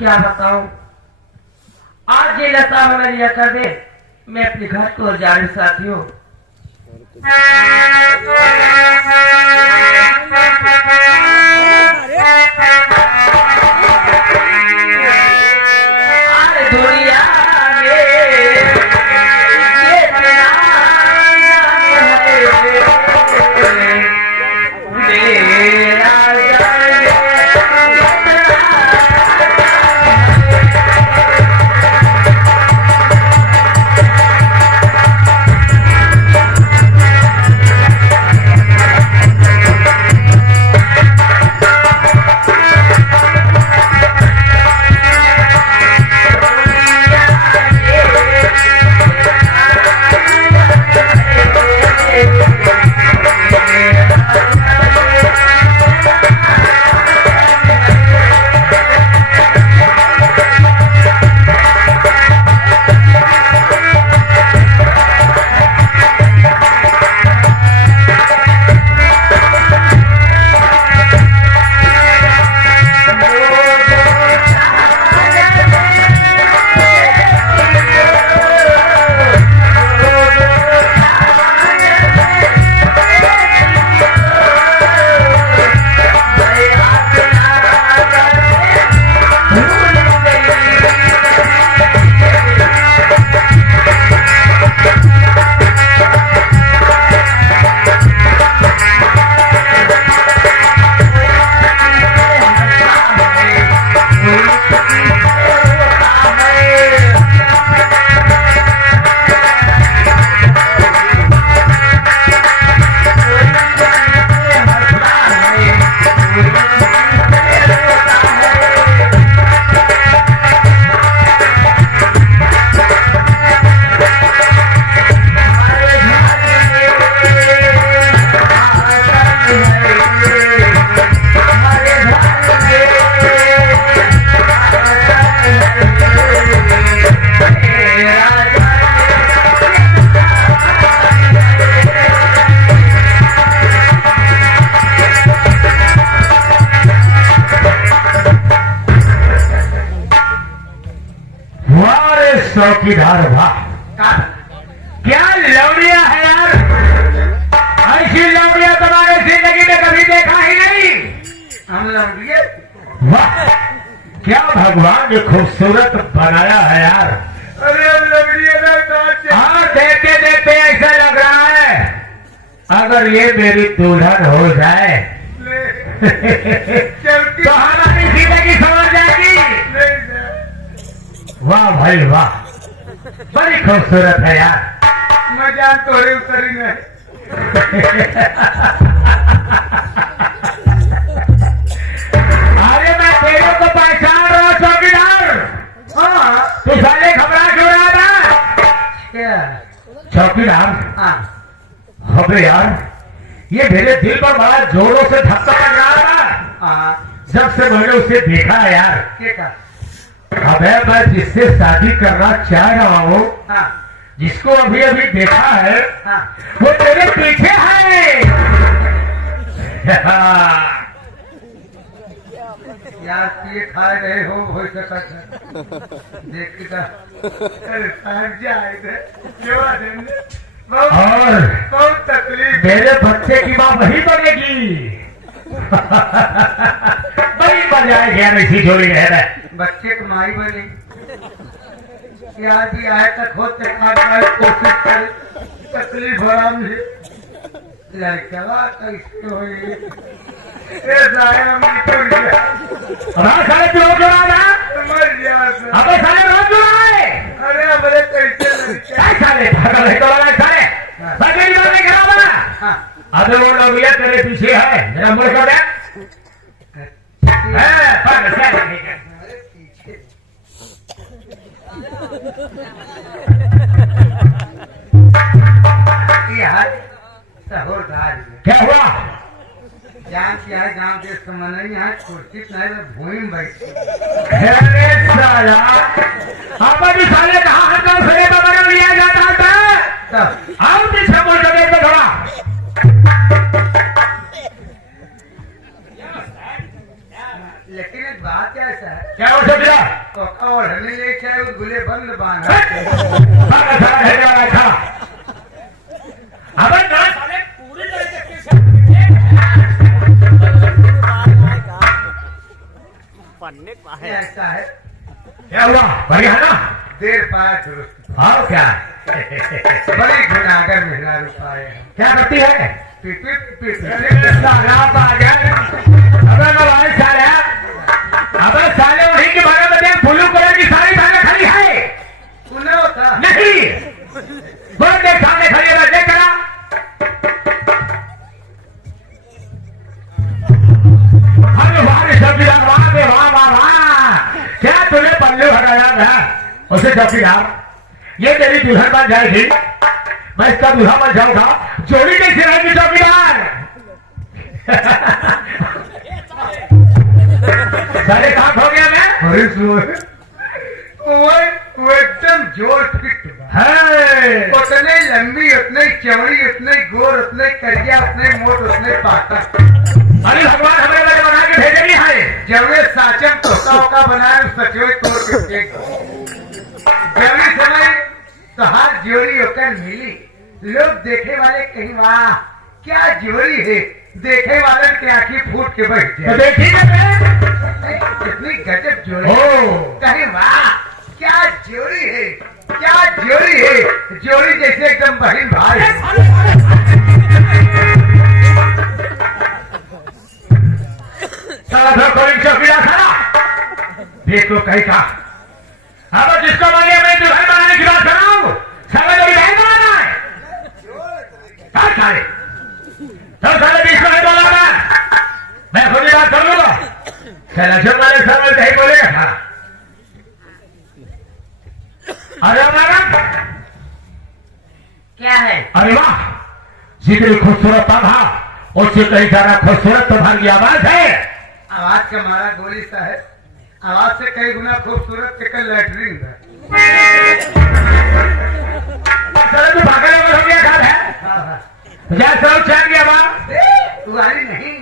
क्या बताऊं, आज ये लता वाला लिया कर दे, मैं अपने घर को जा रही साथियों। चौकीदार वाह, क्या लौड़िया है यार, ऐसी लौड़िया तुम्हारे जिंदगी में कभी देखा ही नहीं। हम लौड़िए, वाह क्या भगवान ने खूबसूरत बनाया है यार। अरे लौड़िए ना तो हाँ देखते देखते ऐसा लग रहा है अगर ये मेरी दुल्हन हो जाए तो हमारी जिंदगी समझ जाएगी। वाह भाई वाह, बड़ी खूबसूरत है यार। मजाक तोड़े उतरी में अरे मैं तेरे को पहचान रहा हूँ चौकीदार। हाँ तू पहले घबरा क्यों रहा था? क्या? चौकीदार हाँ अबे यार ये मेरे दिल पर बड़ा जोरों से धक्का लग रहा था हाँ, जब से मैंने उसे देखा है यार। क्या? अबे मैं जिससे शादी करना चाह रहा हूँ, हाँ जिसको अभी अभी देखा है, हाँ वो तेरे पीछे है। यार ये खा रहे हो सकता है देखिएगा। अरे साहब जी आए थे, क्यों आ रहे हैं? और बहुत तकलीफ। मेरे बच्चे की माँ वही बनेगी। बड़ी मजा आएगी यार इसी जोड़ी में है। बच्चे को माई बनी यार भी आए तक हो कोशिश कर, तकलीफ हो रहा मुझे। लड़का कैसे हुई सारे क्यों जुड़ा ना? मर गया। अबे सारे रोज जुड़ा है। अरे बोले कैसे सारे भागल है तो वाला सारे बगड़ी में खड़ा बना। अबे वो लोग ये तेरे पीछे है, मेरा मुड़ कर दे। पर सारे क्या हुआ? जान क्या है गांव के समझ यहाँ कुर्सी नहीं तो भूमि में बैठी। अरे साला अब भी साले कहाँ हटकर सरे बगल लिया जाता था। आओ पीछे बोल के देख थोड़ा। लेकिन एक बात ऐसा है क्या हो सकता तो ओढ़ने ले चाहे उस गुले बंद बांधा अब ना साले पूरी तरीके से पन्ने का है। ऐसा है क्या हुआ बढ़िया है ना देर पाया दुरुस्त और क्या बड़ी गुनाहगर महिला रुपाए हैं क्या करती है पीपी पीपी अबे मोबाइल साले अबे साले उन्हीं के बारे में देख ब्लू कलर की साड़ी पहने खड़ी है उन्हें होता नहीं बोल देख सामने खड़ी है देख करा अरे वाह चौकीदार वाह बे वाह वाह वाह क्या तूने पल्लू हटाया है उसे चौकीदार ये तेरी दुल्हन बन जाएगी मैं इसका दूल्हा बन जाऊंगा जोड़ी कैसी रहेगी चौकीदार सारे काम हो गया मैं अरे वो एकदम जोर फिट बा। है उतने लंबी उतने चौड़ी उतने गोर उतने करिया उतने मोट उतने पाता अरे भगवान हमें लगे बना के भेजेगी है जबले साचम तोका ओका बनाए सचोई तोड़ के फेंक जबले समय तो हाथ जोड़ी होकर मिली लोग देखे वाले कहीं वाह क्या जोड़ी है देखे वाले की आंखें फूट के बैठ तो जाए देखी ना कितनी गजब जोड़ी ओ कहीं वाह क्या जोड़ी है क्या जोड़ी है जोड़ी जैसे एकदम बहन भाई साला फिर कोई चौकीदार साला देख तो कहीं का अब जिसको बोलिए मैं दुल्हन बनाने की बात कर रहा हूँ साला जो बहन बनाना है क्या साले तो साले बीच में नहीं बोला मैं खुद ही बात कर लूंगा साला जो वाले साले कहीं बोलेगा साला अरे मैडम क्या है अरे वाह जितनी खूबसूरत था उससे कहीं ज्यादा खूबसूरत तुम्हारी आवाज है आवाज का मारा गोली सा है आवाज से कई गुना खूबसूरत के कल लैटरिन है चलो तू भागने वाला हो गया घर है तुझे सब चैन की आवाज तुम्हारी नहीं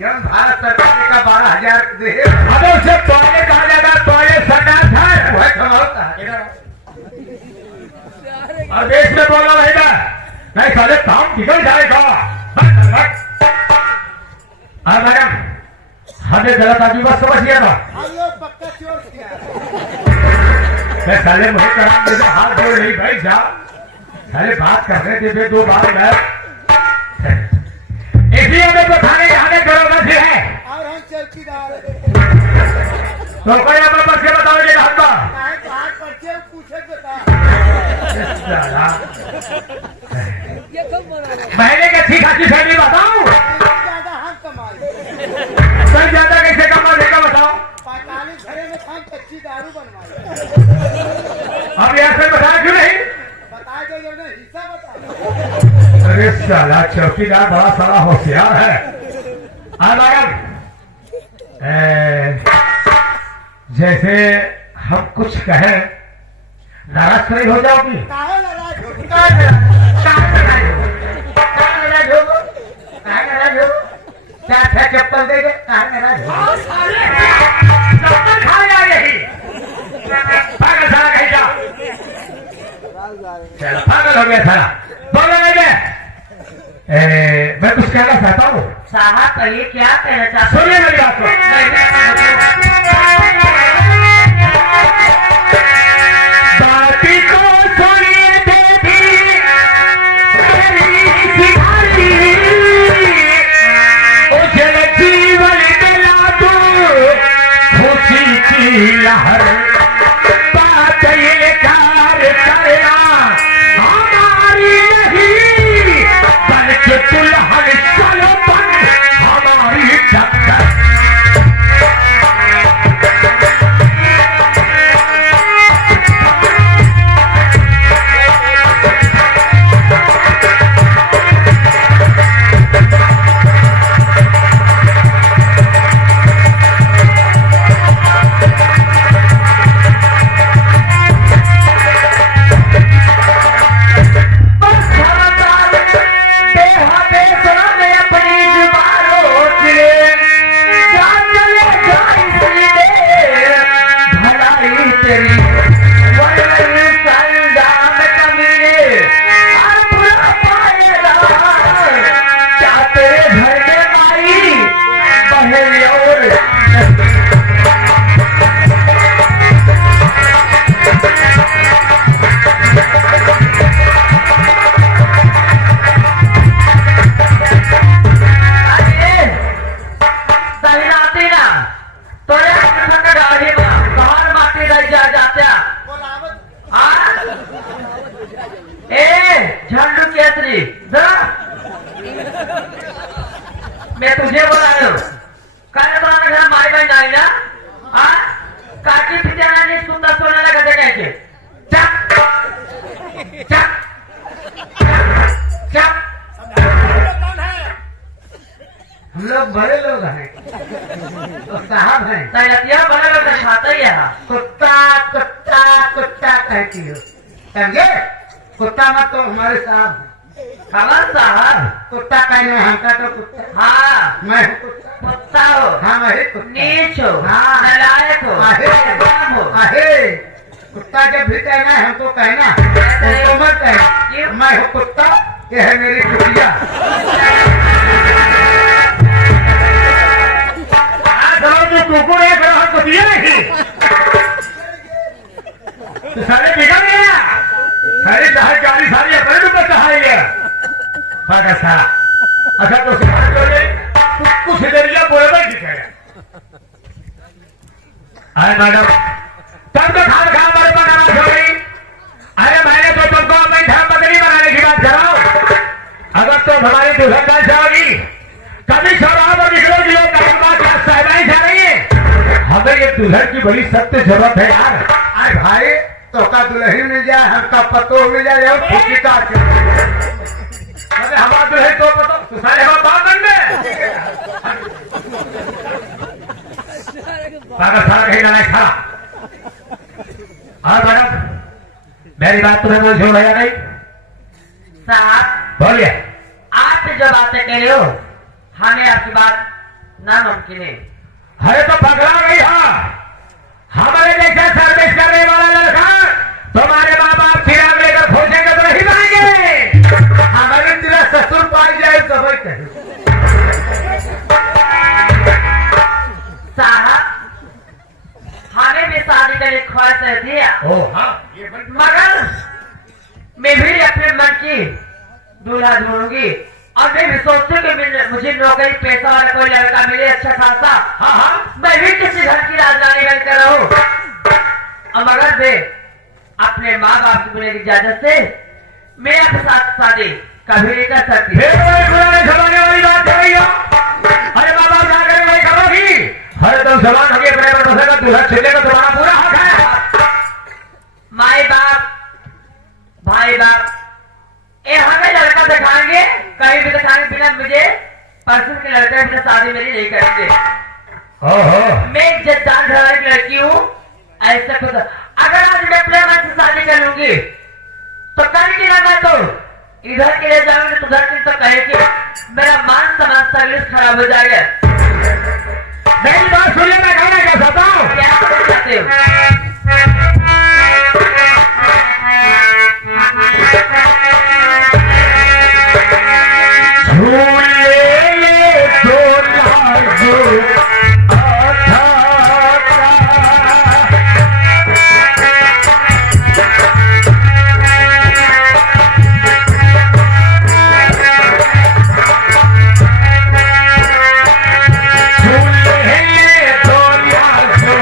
जब भारत सरकार का 12,000 दे अबे उसे टॉयलेट कहा जाता है टॉयलेट संडास है वह संभालता है और देश में बोला रहेगा नहीं साले काम बिगड़ जाएगा और मैडम हमें गलत आदमी बस समझ गया था पक्का चोर किया। मैं साले मुझे कराम दे दो हाथ जोड़ नहीं भाई जा साले बात करने दे दे 2 बार मैं इसलिए हमें तो थाने जाने करोगे फिर है और हम चौकीदार तो कोई हमें बस के बताओगे हाथ का कहाँ पर्चे पूछे बता। महीने के अच्छी खासी सैलरी बताओ ज्यादा हम कमाए सर ज्यादा कैसे कमा देगा बताओ 45 घरे में हम कच्ची दारू बनवाए। अब यहाँ से बताया क्यों नहीं बता दो जो ने हिस्सा बता। अरे साला चौकीदार बड़ा साला होशियार है मैडम जैसे हम कुछ कहें नाराज नहीं हो जाओगी काहे नाराज हो? क्या था चप्पल दे दे चप्पल खा जा यही पागल साला कहीं जा चलो पागल हो गया साला बोलो मैं कुछ कहना चाहता हूँ साहब कहिए क्या कहना चाहते सुनिए मेरी बात को बाती को सुनिए देवी मेरी सिखाई उजल जीवन दिला दो खुशी की लहर बात ये कार करना हमारी नहीं बल्कि दुल्हन चलो बन हमारी टक्कर मैं तुझे बोला रहा हूँ कारण तुम्हारे घर माई बहन आई ना हाँ काकी पिटाना नहीं सुंदर सोने लगा दे कैसे चप चप चप हम लोग बड़े लोग हैं तो साहब हैं तैयारियां बड़े लोग खाता ही है कुत्ता कुत्ता कुत्ता कहती हो समझे कुत्ता मत तो हमारे साहब हैं कमल साहब कुत्ता कहने हमका तो कुत्ता हाँ मैं हूँ कुत्ता कुत्ता हो हाँ मैं ही कुत्ता नीच हो हाँ। नालायक हो आहे। बदनाम हो आहे कुत्ता जब भी कहना है हमको कहना उनको मत कहना मैं हूँ कुत्ता ये है मेरी कुतिया जो कुकुर एक रहा को दिया नहीं तो सारे बिगड़ गया सारी दहाई गाड़ी सारी अपने ऊपर चढ़ाई गया पागल सारा अच्छा तो सुधार कर ले तू कुछ देरिया बोलेगा दिखेगा अरे मैडम तब तो खाना खा हमारे पास आवाज हो गई अरे मैंने तो तुमको अपनी धर्म पत्नी बनाने की बात कराओ अगर तुम हमारी दुल्हन बन जाओगी कभी शराब और निकलोगी और कभी बात साहबाई जा रही है हमें ये दुल्हन की बड़ी सख्त जरूरत है यार अरे भाई तो का दुल्हन मिल जाए हमका पतो मिल जाए और खुशी का अरे हमारा दुल्हन तो पता तो सारे हमारा बाप बन गए पागल सारा कहीं ना खा और मैडम मेरी बात तुम्हें मुझे झूठ है या नहीं साहब बोलिए आप जो बातें कह रहे हो हमें आपकी बात नामुमकिन है अरे तो पकड़ा गई हाँ हमारे जैसा सर्विस करने वाला लड़का तुम्हारे माँ बाप चिराग लेकर खोजेंगे तो नहीं पाएंगे हमारे तेरा ससुर पाई जाए सब कहे साहब हमें भी शादी करने की ख्वाहिश रहती है ओ हाँ ये मगर मैं भी अपने मन की दूल्हा ढूंढूंगी और मैं भी सोचती हूँ कि मुझे नौकरी पेशा वाला कोई लड़का मिले अच्छा खासा हाँ हाँ मैं भी किसी घर की राजधानी बनकर रहूं और मगर मैं अपने माँ बाप की बोले की इजाजत से मैं अपने साथ शादी कभी नहीं कर सकती फिर कोई पुराने जमाने वाली बात कर रही हो अरे माँ बाप जाकर वही करोगी अरे तुम जवान हो गए ड्राइवर बसेगा दूल्हा छिलने का तुम्हारा पूरा हक है माई बाप भाई बाप ये हमें लड़का दिखाएंगे कहीं भी दिखाएंगे बिना मुझे पर्सन के लड़के बिना शादी मेरी नहीं करेंगे ओहो मैं जान घराने की लड़की हूँ ऐसा कुछ अगर आज मैं अपने मन से शादी कर लूंगी तो कल की ना मैं तो इधर के लिए जाऊंगी तो उधर के तो कहेगी मेरा मान सम्मान सर्विस खराब हो जाएगा मेरी बात सुनिए मैं कहना क्या चाहता हूँ क्या करना चाहते हो झूले तो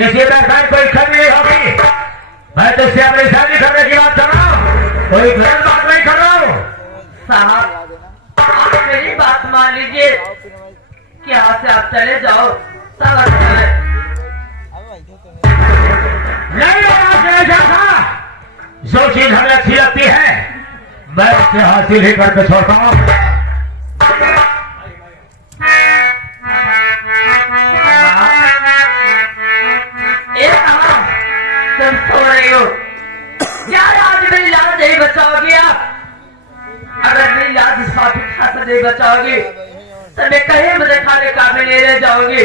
किसी प्रकार कोई खत नहीं होगी। मैं तुझसे अपनी शादी करने की बात कर रहा हूँ, कोई गलत बात नहीं कर रहा हूँ। साहब आप मेरी बात मान लीजिए कि यहाँ से आप चले जाओ, सब अच्छा है। नहीं नहीं जाता, जो चीज हमें अच्छी लगती है मैं उससे हासिल ही करके छोड़ता हूँ। तुम सो रही हो क्या? आज मेरी लाज नहीं बचाओगी आप? अगर मेरी लाज साबित से नहीं बचाओगी तो मैं कहीं मुझे खाने का भी ले जाओगी।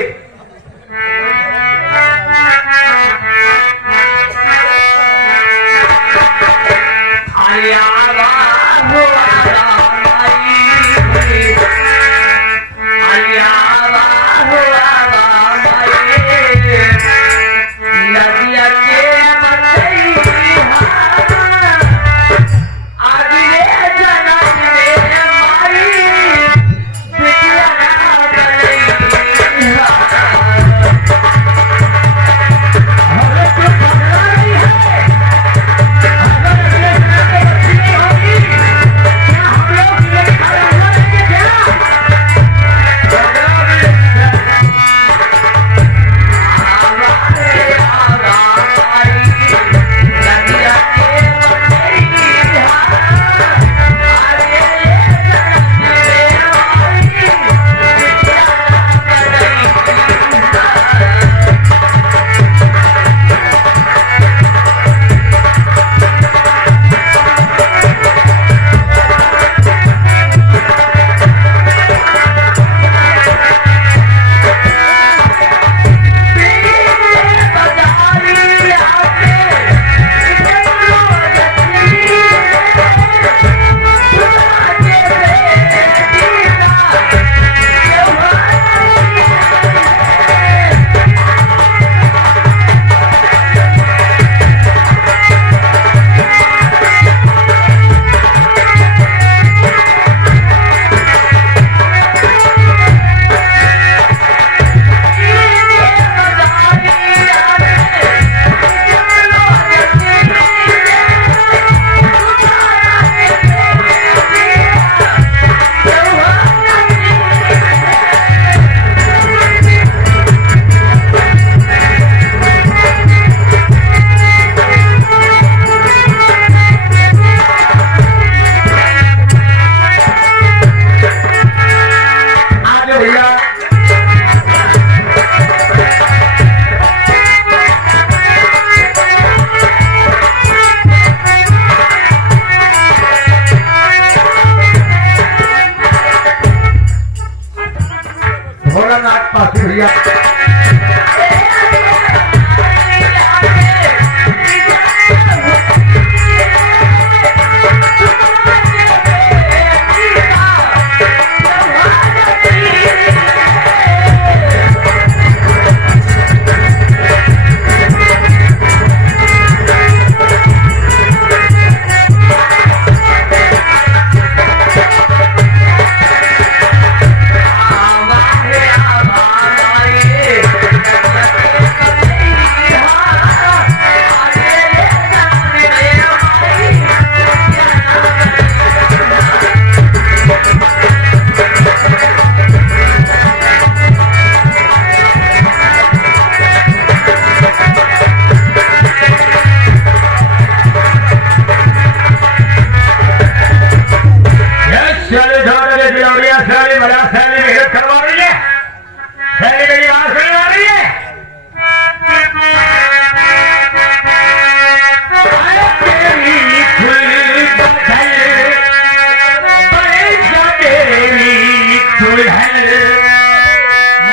भैया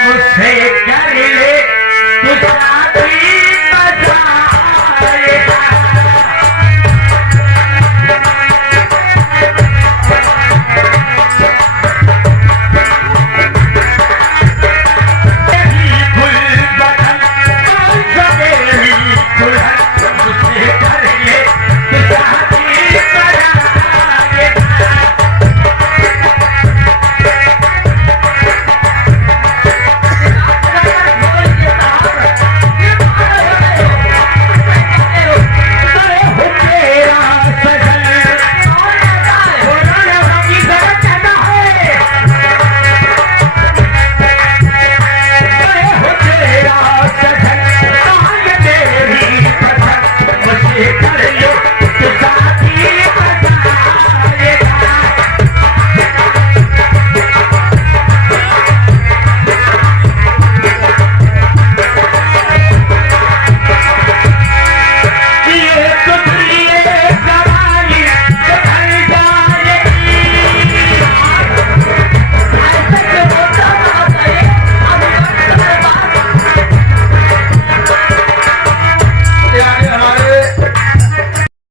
मुझसे कर ले तुझ